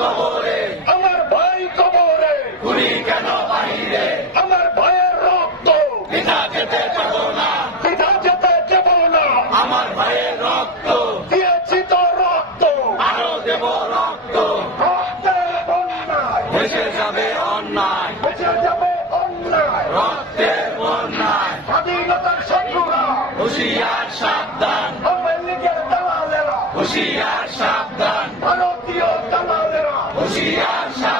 কবরে, আমার ভাই কবরে, গুলি কেন বাহিরে, আমার ভাইয়ের রক্ত বৃথা যেতে দেব না, বৃথা যেতে দেব না। আমার ভাইয়ের রক্ত, দিয়েছি তো রক্ত, আরো দেব রক্ত, রক্তের বন্যায় ভেসে যাবে অন্যায়, বেঁচে যাবে অন্যায়। রক্তের বন্যায়, স্বাধীনতার শত্রুরা, হুঁশিয়ার সাবধান, আওয়ামী লীগের দালালেরা, হুঁশিয়ার সাবধান, ভারতীয় দালালেরা, হুঁশিয়ার সাবধান।